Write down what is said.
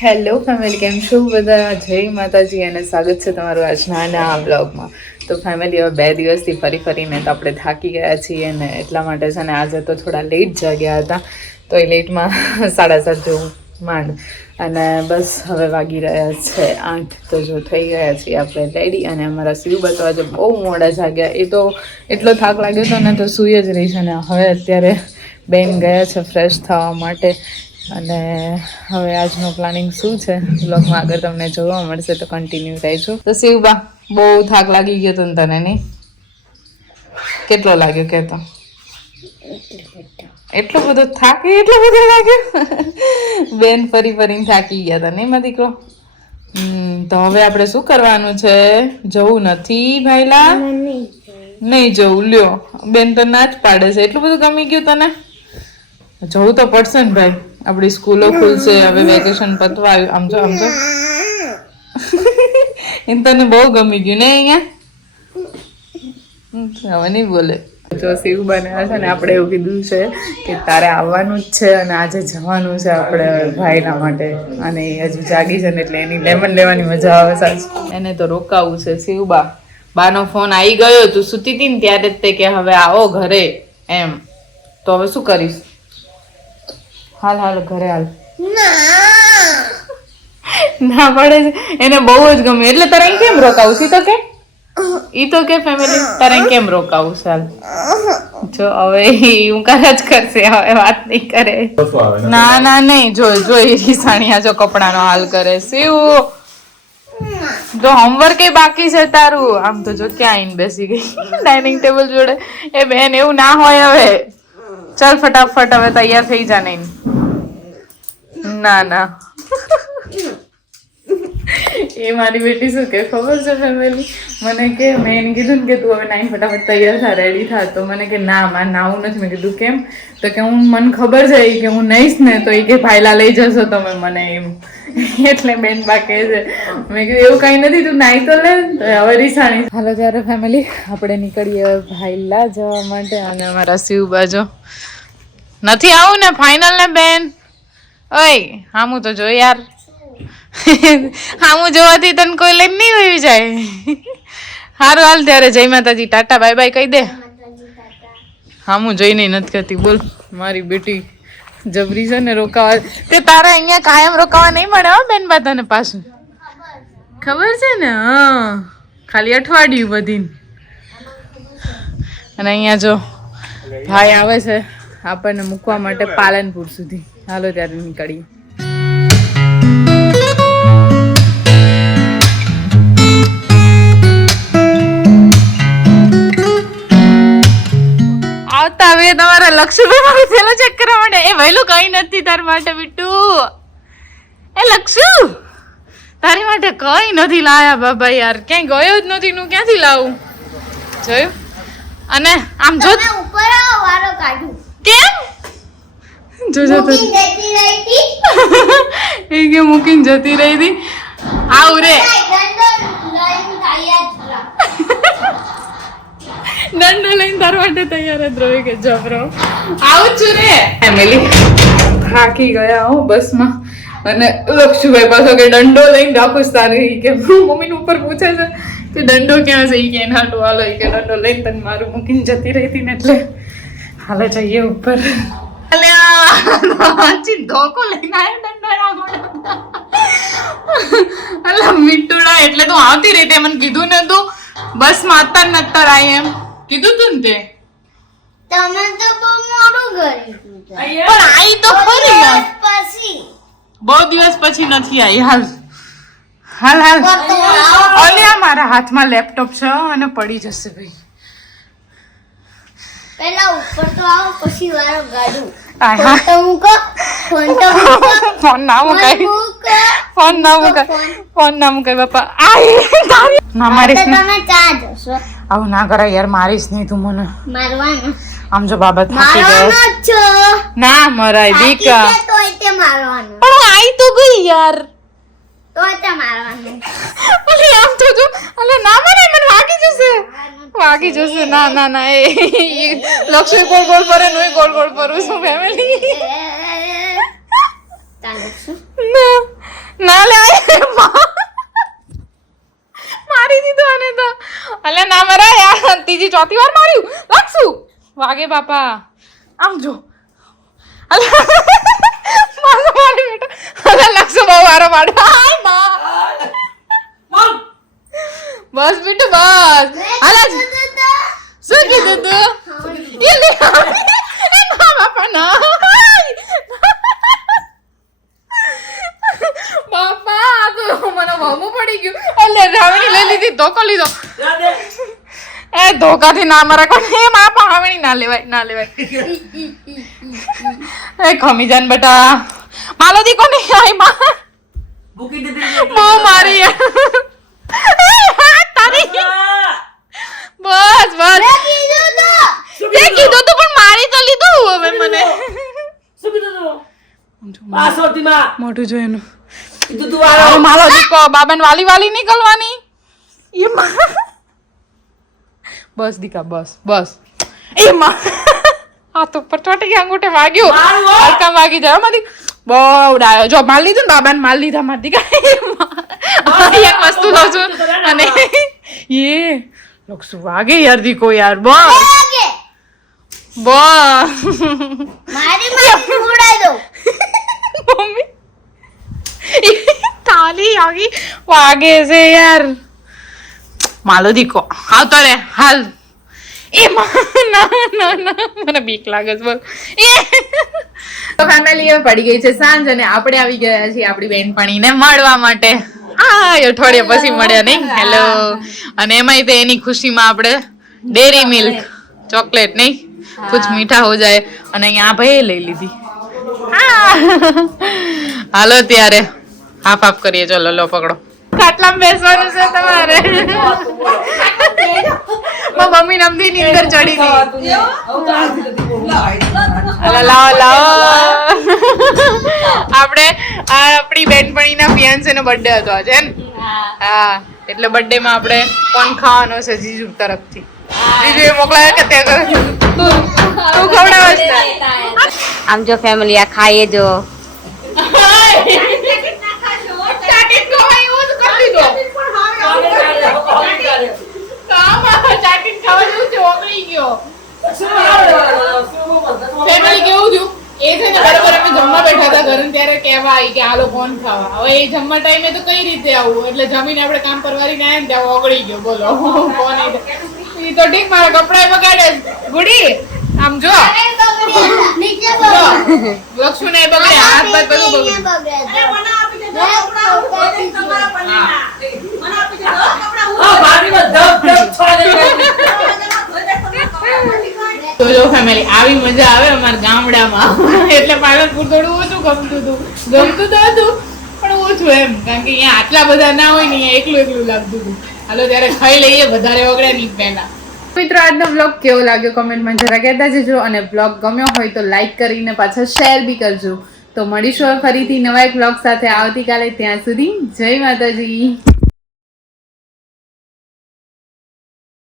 Hello family, કેમ છો બધા? જય માતાજી અને સ્વાગત છે તમારું આજના આ બ્લોગમાં તો ફેમિલી હવે બે દિવસથી ફરી ફરીને તો આપણે થાકી ગયા છીએ અને એટલા માટે છે ને આજે તો થોડા લેટ જાગ્યા હતા. તો એ લેટમાં સાડા સાત જેવું માંડ. અને બસ હવે વાગી રહ્યા છે આઠ. તો જો થઈ ગયા છીએ આપણે રેડી અને અમારા સીવ બતાવવા જો બહુ મોડા જાગ્યા. એ તો એટલો થાક લાગ્યો હતો ને તો સૂઈ જ રહી છે ને હવે અત્યારે બેન ગયા છે ફ્રેશ થવા માટે. અને હવે આજનું પ્લાનિંગ શું છે? બ્લોગમાં આગળ તમને જોવા મળશે તો કન્ટિન્યુ રહેજો. તો શિવબા બહુ થાક લાગી ગયો તો તને નહીં? કેટલો લાગ્યો કહેતો? એટલો બધો થાક એટલો બધો લાગ્યો? બેન ફરી ફરીને થાકી ગયા હતા નહીં માં દીકરો? તો હવે આપણે શું કરવાનું છે? જવું નથી ભાઈલા? નહીં જવું લ્યો. બેન તો ના જ પાડે છે. એટલું બધું ગમી ગયું તને? જવું તો પડશે ને ભાઈ. આપણી સ્કૂલો ખુલશે હવે વેકેશન પતવા આવ્યું આમ જો આમ જો. એ તને બહુ ગમી ગયું ને અહીંયા? હવે નહીં બોલે. જો શિવ બન્યા છે ને આપણે એવું કીધું છે કે તારે આવવાનું જ છે અને આજે જવાનું છે આપણે ભાઈના માટે. અને એ હજુ જાગી છે ને એટલે એની લેમન લેવાની મજા આવે સાચી. એને તો રોકાવું છે શિવબા બાનો ફોન આવી ગયો તું સૂતી હતી ને ત્યારે જ તે કે હવે આવો ઘરે એમ. તો હવે શું કરીશ? હાલ હાલ ઘરે હાલ. ના. પડે એને બહુ જ ગમે. એટલે તારે કેમ રોકાવું? છે તો કે? ઈ તો કે ફેમિલી તારે કેમ રોકાવું? ચાલ. જો હવે હું ઉંકાર જ કરશે. હવે વાત નહીં કરે. ના ના નહીં. જો જો રીસાણિયા જો કપડાનો હાલ કરે. સીવું જો હોમવર્ક એ બાકી છે તારું. આમ તો જો ક્યાં આઈને બેસી ગઈ? ડાઇનિંગ ટેબલ જોડે. એ બેન એવું ના હોય હવે. ચાલ ફટાફટ હવે તૈયાર થઈ જા નહીં ના ના. એ મારી બેટી શું કે ખબર છે ફેમિલી મને કે, મેં એને કીધું ને કે તું હવે નાઈન ફટાફટ તૈયાર થા રેડી થા. તો મને કે, ના મારે નાવું નથી. મેં કીધું, કેમ? તો કે, હું, મને ખબર છે એ કે હું નહીશ ને, તો એ કે, ભાઈલા લઈ જશો તમે મને એમ. એટલે બેન બા કહે છે. મેં કીધું, એવું કઈ નથી, તું નાઈ તો લે હવે રીસાણી. હાલો, ત્યારે ફેમિલી આપણે નીકળીએ ભાઈલા જવા માટે અને અમારા શિવ બાજુ. નથી આવું ને ફાઇનલ ને બેન. ઓય, હામું તો જો યાર. હામું જોવાથી તને કોઈ લઈને નહીં વહી જાય. સારું હાલ ત્યારે જય માતાજી, ટાટા, બાય બાય કહી દે. હા હું જોઈને નથી કરતી બોલ, મારી બેટી જબરી છે ને રોકાવા. તે તારા અહીંયા કાયમ રોકાવા નહીં મળે હો બેન બા તને પાછું. ખબર છે ને? હા. ખાલી અઠવાડિયું બધી અને અહીંયા જો ભાઈ આવે છે, આપણને મૂકવા માટે પાલનપુર સુધી. હાલો ત્યારે નીકળીએ. તમારા લક્ષ્મી મારું પેલો ચેક કરવા માટે એ વહેલું કઈ નથી તાર માટે બિટ્ટુ એ લક્ષુ તારી માટે કઈ નથી લાયા બાબા યાર. ક્યાંય ગયો જ નથી હું ક્યાંથી લાવું? જોયું? અને આમ જો ઉપર વારો કાઢું. કેમ? જોજો તો એ કે મૂકીને જતી રહી હતી. આવ રે. દંડો લઈને તાર માટે તૈયાર જ રહી કે જબરો. આવું છું ને. ફેમિલી થાકી ગયા હો બસમાં. અને લક્ષુભાઈ પાછો કે દંડો લઈને તારી કે મમ્મીને ઉપર પૂછે છે કે દંડો ક્યાં છે? કે એના હાટુ કે દંડો લઈને તને મારું મૂકીને જતી રહી હતી ને એટલે હાલે જઈએ ઉપર. ધોકો લઈને આવ્યો દંડો અલ્યા અલા મીઠુડા એટલે તું આવતી રહી તે મને કીધું ને તું બસમાં અત્તર ને અત્તર આઈ એમ. કીધું તું ને તે? તમે તો બહુ મોડું કર્યું પણ આઈ તો ખરી યાર પછી. બહુ દિવસ પછી નથી આઈ. હાલ. હાલ હાલ. તો આ મારા હાથમાં લેપટોપ છે અને પડી જશે ભાઈ. પેલા ઉપર તો આવો પછી વારો ગાડું ફોન હા. તો મૂકો ફોન તો ફોન ના ફોન મુકાય. મૂકો. ફોન ના મુકાય. ફોન. ના મુકાય બાપા. આય તારી ના ને તમે ચા જશો આવું ના કરાય યાર મારીશ નહીં તું મને. મારવાનો. આમ જો બાબા થાકી ગયો. ના મરાય દીકા. તોય તે મારવાનું. પણ આઈ તો ગઈ યાર. તોય તે મારવાનું. અલે આમ તો જો. અલે ના મને મને વાગી જશે. વાગી જશે. ના ના ના એ લક્ષ્ય ગોળ ગોળ ફરે નું ગોળ ગોળ ફરું છું ફેમિલી ના ના લે મારી દીધો આને તો. અલે ના મરા યાર ત્રીજી ચોથી વાર માર્યું. લાગશું વાગે બાપા. આમ જો. અલે મારો મારી બેટા. અલે લાગશું બહુ વારો માર્યો હાય મા બસ બેટુ બસ. હાલા. શું કીધું તું એ લે એ ના બાપા ના બાપા આ તો મને વામું પડી ગયું એટલે રાવણી લઈ લીધી ધોકો લીધો. એ ધોકાથી ના મારા કોણ એ માં પાવણી ના લેવાય ના લેવાય. એ ખમીજાન બેટા માલો દી કોને આઈ માં. બહુ મારી તારી. બસ બસ. તે. કીધું? તું પણ મારી તો લીધું હવે મને. મોટું તું? એનું. અરે મારો દીકો બાબન વાલી વાલી નીકળવાની એ માં બસ દીકા બસ બસ એ માં તો ગયા અંગૂઠે વાગ્યો હલકા વાગી જાય મારી બહુ ડાયો જો માલ લીધું ને બાબાને માલ લીધા મારી દીકા. એક વસ્તુ લઉં છું અને એ લોકસુ વાગે યાર દીકો યાર બસ બસ મારી મારી ઉડાઈ દો મમ્મી તાલી આવી વાગે છે યાર માલો દીકો. આવતો રે હાલ. એ ના ના ના મને બીક લાગે છે બોલ. એ. તો ફેમિલી હવે પડી ગઈ છે સાંજ અને આપણે આવી ગયા છીએ આપણી બેનપણીને મળવા માટે. આ અઠવાડિયા પછી મળ્યા નહીં. હેલો અને એમાંય તે એની ખુશીમાં આપણે ડેરી મિલ્ક ચોકલેટ નહીં? કુછ મીઠા હો જાય. અને અહીંયા ભાઈ લઈ લીધી. હાલો ત્યારે. હાફ હાફ કરીએ. ચલો લો પકડો. ખાટલામાં બેસવાનું છે તમારે? મમ્મી મમ્મી ની અંદર ચડી ગઈ. લાવો લાવો. આપણે આ આપણી બેનપણીના ફિયાન્સે નો બર્થડે હતો આજે ને? હા. એટલે બર્થડે માં આપણે કોણ ખાવાનો છે જીજુ તરફથી? જીજુ એ મોકલાયો કે તે કરે? તું તું ખવડાવસ આમ જો ફેમિલી આ ખાઈએ જો ચાટીને ખવાય એવું જ કરી દીધો. આમાં ચાટીને ખાવા જેવું છે, ઓગળી ગયો. Family કેવું થયું? એ છે ને બરાબર અમે જમવા બેઠા હતા ઘરે ને ત્યારે કહેવા આવી કે આલો કોણ ખાવા. હવે એ જમવા ટાઈમે તો કઈ રીતે આવું? એટલે જમીને આપણે કામ પરવારીને આવ્યા ને ત્યાં ઓગળી ગયો. બોલો કોણ એ તો- ઈ તો ઠીક મારા કપડા બગાડે ગુડી આમ જો. લક્ષ્મણ એ બગડે હાથ બાદ બધું બગડે. જો ફેમિલી આવી મજા આવે અમારા ગામડામાં. એટલે પાલનપુર થોડું ઓછું ગમતું હતું. ગમતું તો હતું, પણ ઓછું એમ. કારણ કે અહીંયા આટલા બધા ના હોય ને અહીંયા એકલું એકલું લાગતું હતું. હાલો, ત્યારે ખાઈ લઈએ, વધારે વગડે નહીં પહેલા. મિત્રો, આજનો બ્લોગ કેવો લાગ્યો કમેન્ટમાં જરા કહેતા જજો અને બ્લોગ ગમ્યો હોય તો લાઈક કરીને પાછા શેર બી કરજો. તો મળીશું ફરીથી નવા એક બ્લોગ સાથે. આવતીકાલે ત્યાં સુધી જય માતાજી.